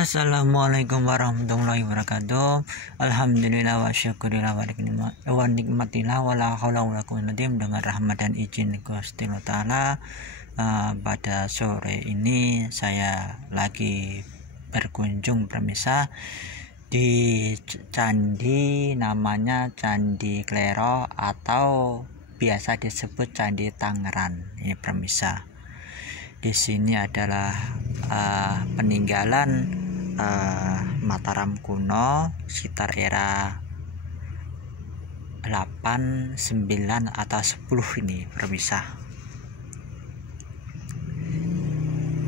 Assalamualaikum warahmatullahi wabarakatuh. Alhamdulillah wa syukurillah wa nikmatillah wa la haula wa la quwwata dengan rahmat dan izin Gusti Allah Ta'ala. Pada sore ini saya lagi berkunjung permisa di candi, namanya Candi Klero atau biasa disebut Candi Tangeran. Ini permisa. Di sini adalah peninggalan Mataram kuno sekitar era 8, 9 atau 10 ini permisa.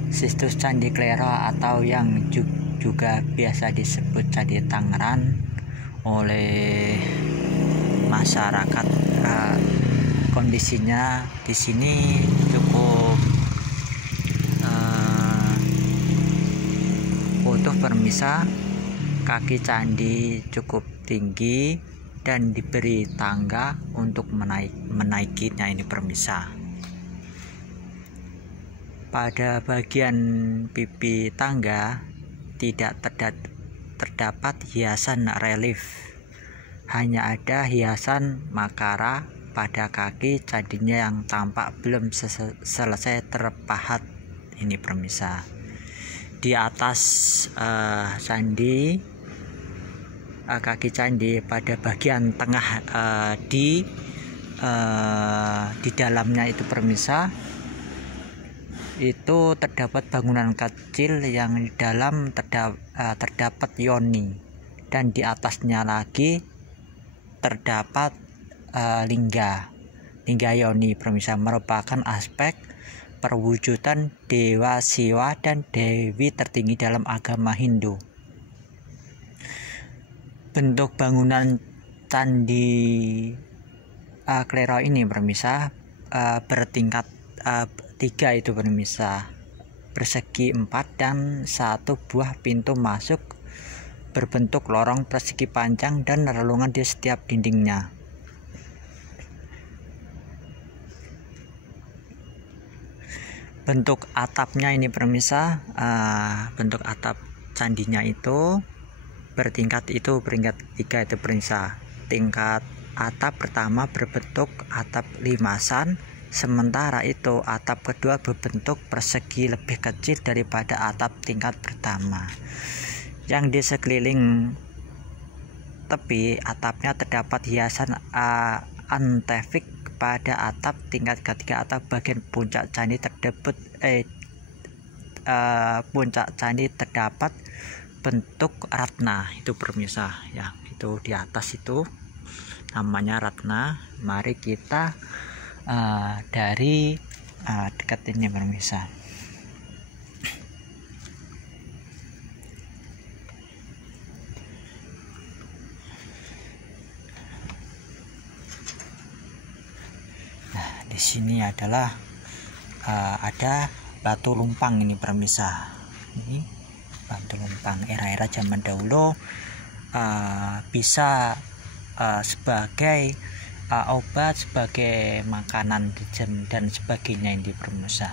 Situs Candi Klero atau yang juga biasa disebut Candi Tangeran oleh masyarakat, kondisinya di sini cukup utuh permisa. Kaki candi cukup tinggi dan diberi tangga untuk menaikinya ini permisa. Pada bagian pipi tangga tidak terdapat hiasan relief, hanya ada hiasan makara pada kaki candinya yang tampak belum selesai terpahat ini permisa. Di atas candi, kaki candi pada bagian tengah, di dalamnya itu permisa, itu terdapat bangunan kecil yang di dalam terdapat yoni, dan di atasnya lagi terdapat lingga yoni permisa, merupakan aspek perwujudan Dewa Siwa dan Dewi tertinggi dalam agama Hindu. Bentuk bangunan Candi Klero ini permisa bertingkat 3 itu permisa, persegi 4 dan 1 buah pintu masuk berbentuk lorong persegi panjang dan relungan di setiap dindingnya. Bentuk atapnya ini permisa, bentuk atap candinya itu bertingkat, itu peringkat 3 itu permisa. Tingkat atap pertama berbentuk atap limasan, sementara itu atap kedua berbentuk persegi lebih kecil daripada atap tingkat pertama. Yang di sekeliling tepi atapnya terdapat hiasan antefik. Pada atap tingkat ketiga atau bagian puncak candi terdapat bentuk ratna itu permisa ya, itu di atas itu namanya ratna. Mari kita dari dekat ini permisa. Di sini adalah ada batu lumpang ini permisa. Ini batu lumpang era-era zaman dahulu, bisa sebagai obat, sebagai makanan dan sebagainya ini permisa.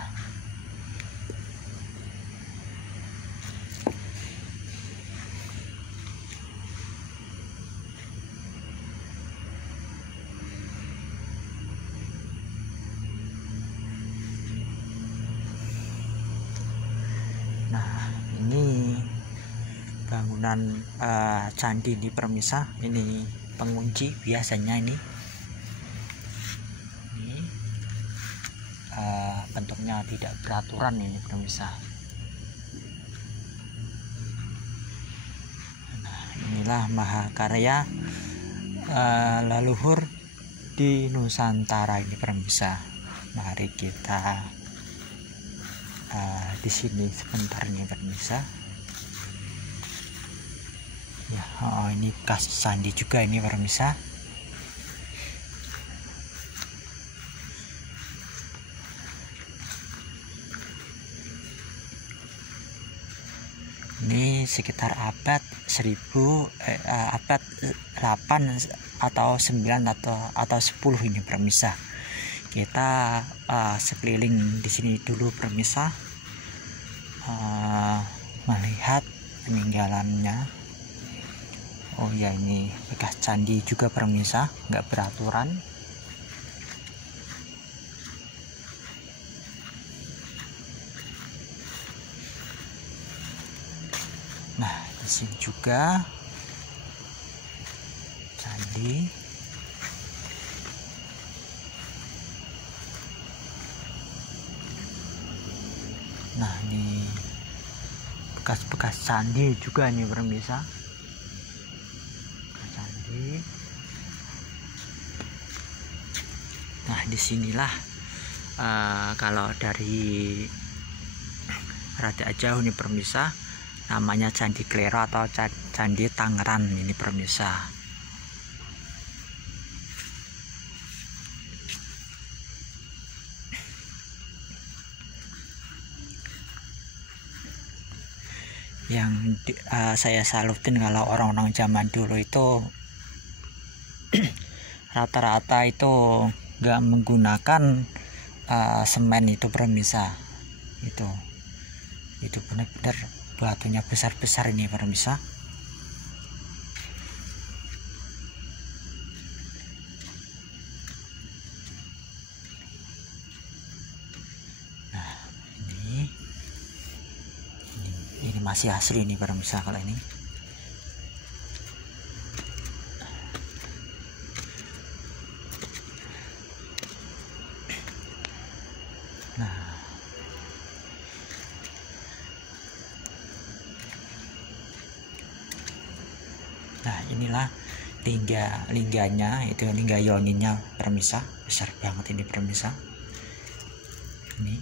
Nah, ini bangunan candi di permisa. Ini pengunci biasanya ini bentuknya tidak beraturan ini permisa. Nah, inilah mahakarya leluhur di Nusantara ini permisa. Mari kita di sini sebentar nih permisa ya. Ini bekas candi juga ini permisa. Ini sekitar abad 8 atau 9 atau 10 ini permisa. Kita sekeliling di sini dulu permisa, melihat peninggalannya. Oh ya, ini bekas candi juga pemirsa, nggak beraturan. Nah, di sini juga candi. Nah, ini bekas-bekas candi juga nih pemirsa. Candi. Nah, disinilah kalau dari rada jauh nih pemirsa, namanya Candi Klero atau Candi Tangeran ini pemirsa. Yang saya salutin kalau orang-orang zaman dulu itu rata-rata itu nggak menggunakan semen itu pemirsa. Itu benar-benar batunya besar-besar ini pemirsa. Nah, ini masih asli nih pemirsa kalau ini. Nah, inilah lingganya, itu lingga yoninya pemirsa, besar banget ini pemirsa. Ini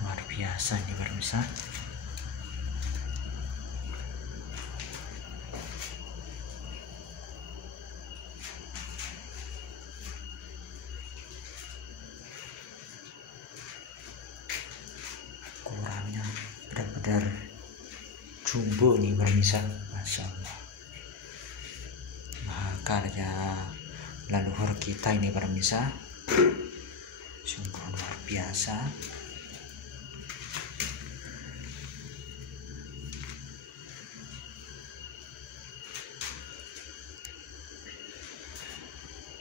luar biasa ini pemirsa. Kurangnya benar-benar jumbo nih pemirsa, masya Allah. Karya leluhur kita ini pemirsa, sungguh luar biasa.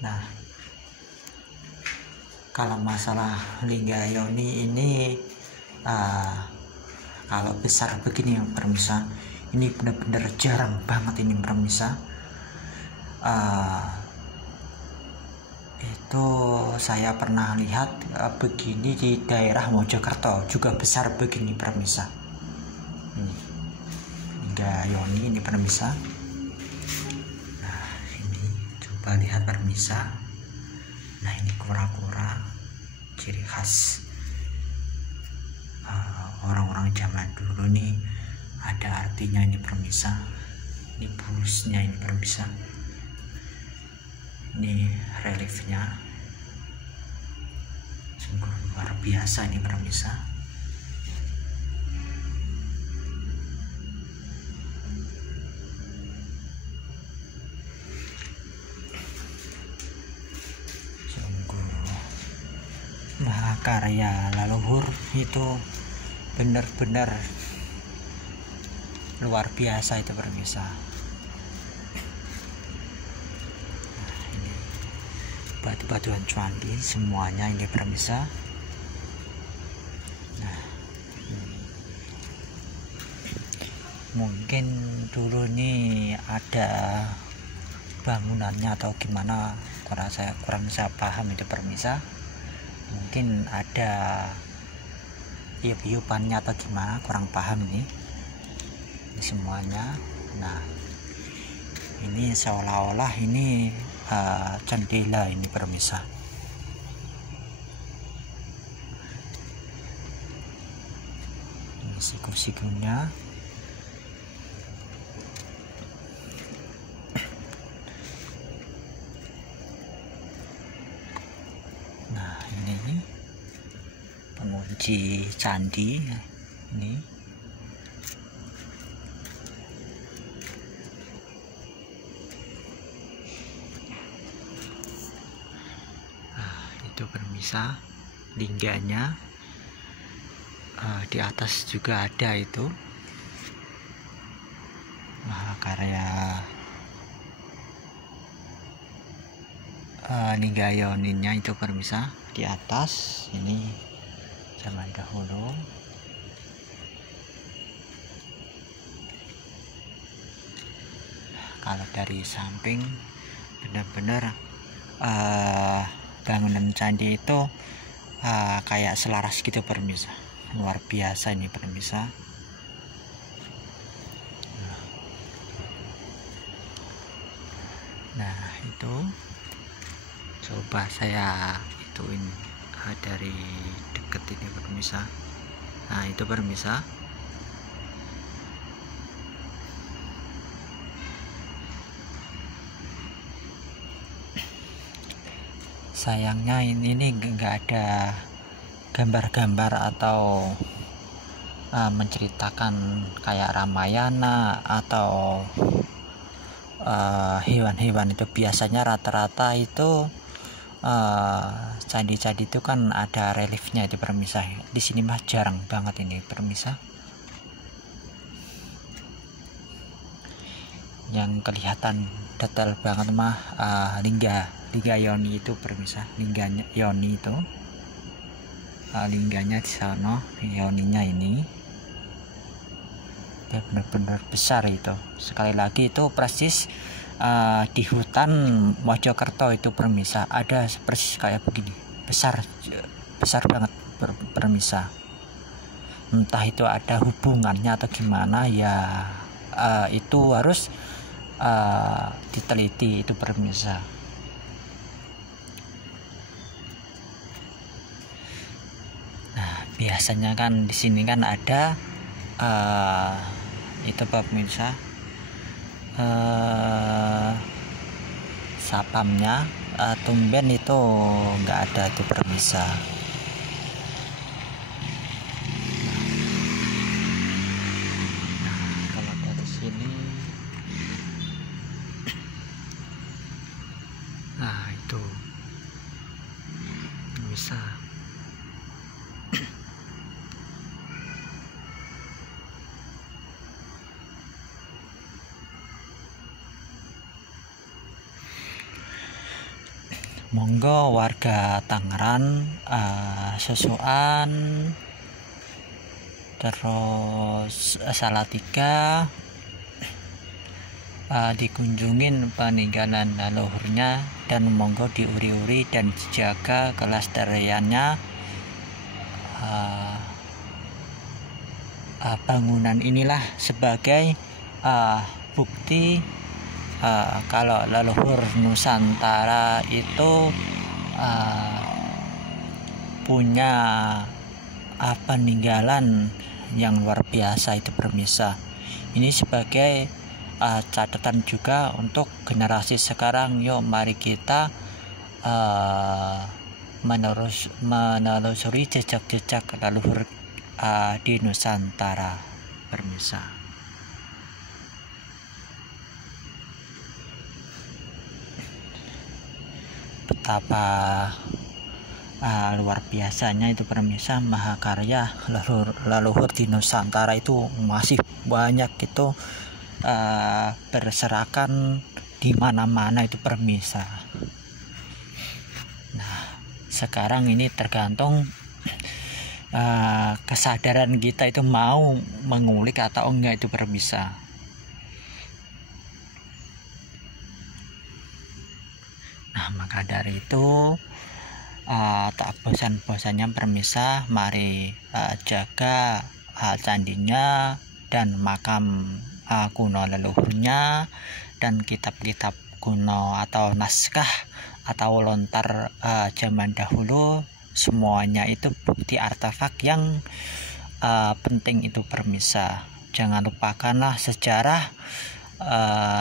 Nah, kalau masalah lingga yoni ini kalau besar begini yang pemirsa, ini benar-benar jarang banget ini pemirsa. Itu saya pernah lihat begini di daerah Mojokerto juga besar begini pemirsa. Ini lingga yoni ini pemirsa. Nah, ini coba lihat pemirsa. Nah, ini kura-kura ciri khas orang-orang zaman dulu nih, ada artinya ini pemirsa. Ini bulusnya ini pemirsa, ini reliefnya sungguh luar biasa ini pemirsa. Sungguh mahakarya leluhur itu benar-benar luar biasa itu pemirsa. Nah, ini batu-batuan candi semuanya ini pemirsa. Nah, mungkin dulu nih ada bangunannya atau gimana, kurang saya paham itu pemirsa. Mungkin ada tiup-tiupannya atau gimana, kurang paham ini semuanya. Nah, ini seolah-olah ini cendela ini pemirsa. Ini siku-sikunya. Nah, ini pengunci candi ini. itu permisa lingganya. Di atas juga ada itu mahakarya Lingga Yoninya itu permisa. Di atas ini zaman dahulu. Kalau dari samping benar-benar bangunan candi itu kayak selaras gitu permisa. Luar biasa ini permisa. Nah itu coba saya ituin dari deket ini permisa. Nah itu permisa. Sayangnya ini nggak ada gambar-gambar atau menceritakan kayak Ramayana atau hewan-hewan itu. Biasanya rata-rata itu candi-candi itu kan ada reliefnya itu permisa. Di sini mah jarang banget ini permisa. Yang kelihatan detail banget mah Lingga Yoni itu permisa. Lingganya Yoni itu lingganya di sana, Yoninya ini benar-benar besar itu. Sekali lagi itu persis di hutan Mojokerto itu permisa, ada persis kayak begini, besar banget permisa. Entah itu ada hubungannya atau gimana ya, itu harus diteliti itu permisa. Nah biasanya kan di sini kan ada itu pemirsa sapamnya, tumben itu nggak ada itu permisa. Nah kalau dari sini nah itu bisa. Monggo warga Tangerang, Susuan, terus Salatiga dikunjungin peninggalan leluhurnya, dan monggo diuri-uri dan dijaga kelestariannya. Bangunan inilah sebagai bukti kalau leluhur Nusantara itu punya peninggalan yang luar biasa itu permisa. Ini sebagai catatan juga untuk generasi sekarang. Yuk mari kita menelusuri jejak-jejak leluhur di Nusantara permisa. Betapa luar biasanya itu permisa, mahakarya leluhur di Nusantara itu masih banyak itu berserakan di mana-mana itu permisa. Nah sekarang ini tergantung kesadaran kita itu mau mengulik atau enggak itu permisa. Nah maka dari itu tak bosan-bosannya permisa, mari jaga candinya dan makam kuno leluhurnya, dan kitab-kitab kuno atau naskah atau lontar zaman dahulu. Semuanya itu bukti artefak yang penting itu permisa. Jangan lupakanlah sejarah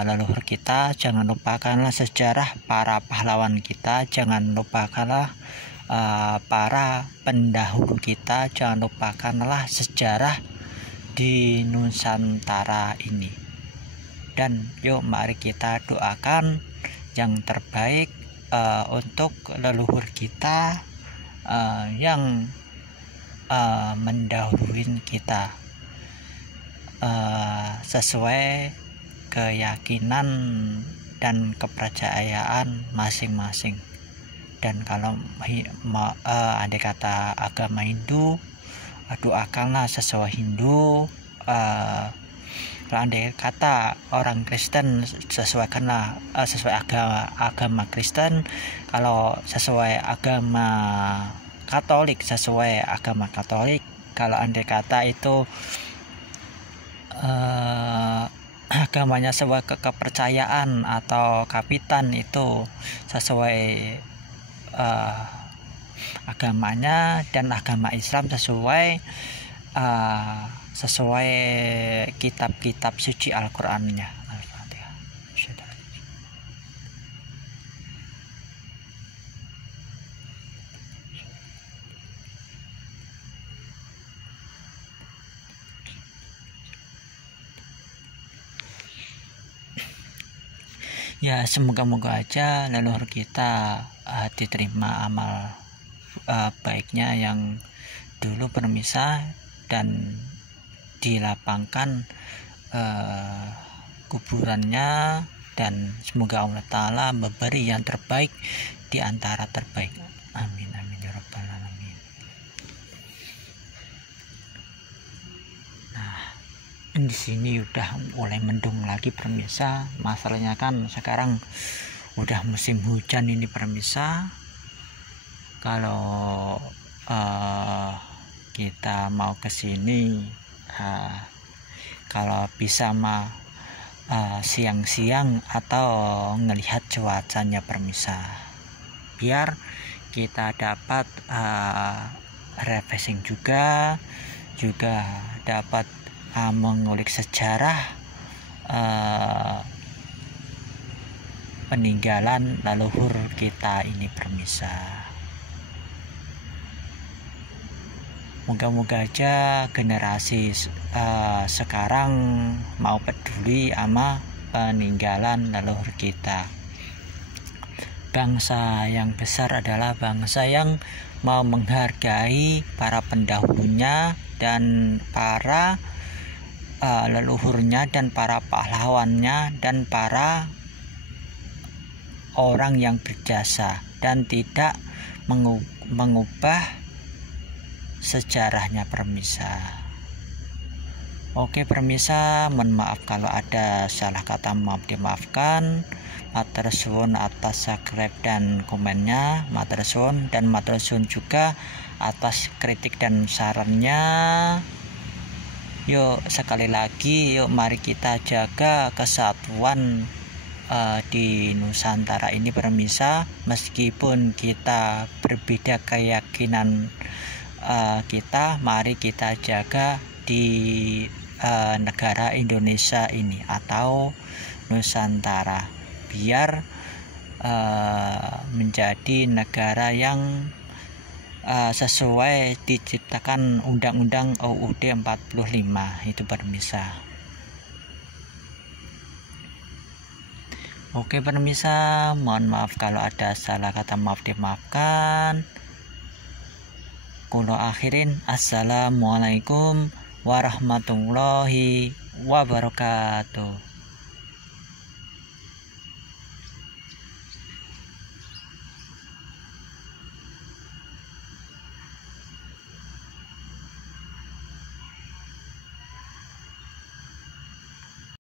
leluhur kita, jangan lupakanlah sejarah para pahlawan kita, jangan lupakanlah para pendahulu kita, jangan lupakanlah sejarah di Nusantara ini. Dan yuk mari kita doakan yang terbaik untuk leluhur kita yang mendahului kita sesuai keyakinan dan kepercayaan masing-masing. Dan kalau andai kata agama Hindu, doakanlah sesuai Hindu. Kalau andai kata orang Kristen, sesuaikanlah sesuai agama Kristen. Kalau sesuai agama Katolik, sesuai agama Katolik. Kalau andai kata itu agamanya sesuai kepercayaan atau kapitan, itu sesuai agamanya. Dan agama Islam sesuai kitab-kitab suci Al-Qur'annya. Al-Fatihah. Ya, semoga-moga aja leluhur kita diterima amal baiknya yang dulu bermisah, dan dilapangkan kuburannya, dan semoga Allah Ta'ala memberi yang terbaik di antara terbaik. Amin amin ya rabbal alamin. Nah, di sini udah mulai mendung lagi permisa. Masalahnya kan sekarang udah musim hujan ini permisa. Kalau kita mau ke sini, kalau bisa siang-siang atau ngelihat cuacanya permisa, biar kita dapat refreshing juga dapat mengulik sejarah peninggalan leluhur kita ini permisa. Moga-moga aja generasi sekarang mau peduli sama peninggalan leluhur kita. Bangsa yang besar adalah bangsa yang mau menghargai para pendahulunya dan para leluhurnya dan para pahlawannya dan para orang yang berjasa, dan tidak mengubah sejarahnya permisa. Oke permisa, mohon maaf kalau ada salah kata, maaf dimaafkan. Matur suwun atas subscribe dan komennya, matur suwun, dan matur suwun juga atas kritik dan sarannya. Yuk sekali lagi, yuk mari kita jaga kesatuan di Nusantara ini permisa. Meskipun kita berbeda keyakinan kita, mari kita jaga di negara Indonesia ini atau Nusantara, biar menjadi negara yang sesuai diciptakan Undang-Undang UUD 45 itu permisa. Oke permisa, mohon maaf kalau ada salah kata, maaf dimaafkan. Kulo akhirin, assalamualaikum warahmatullahi wabarakatuh.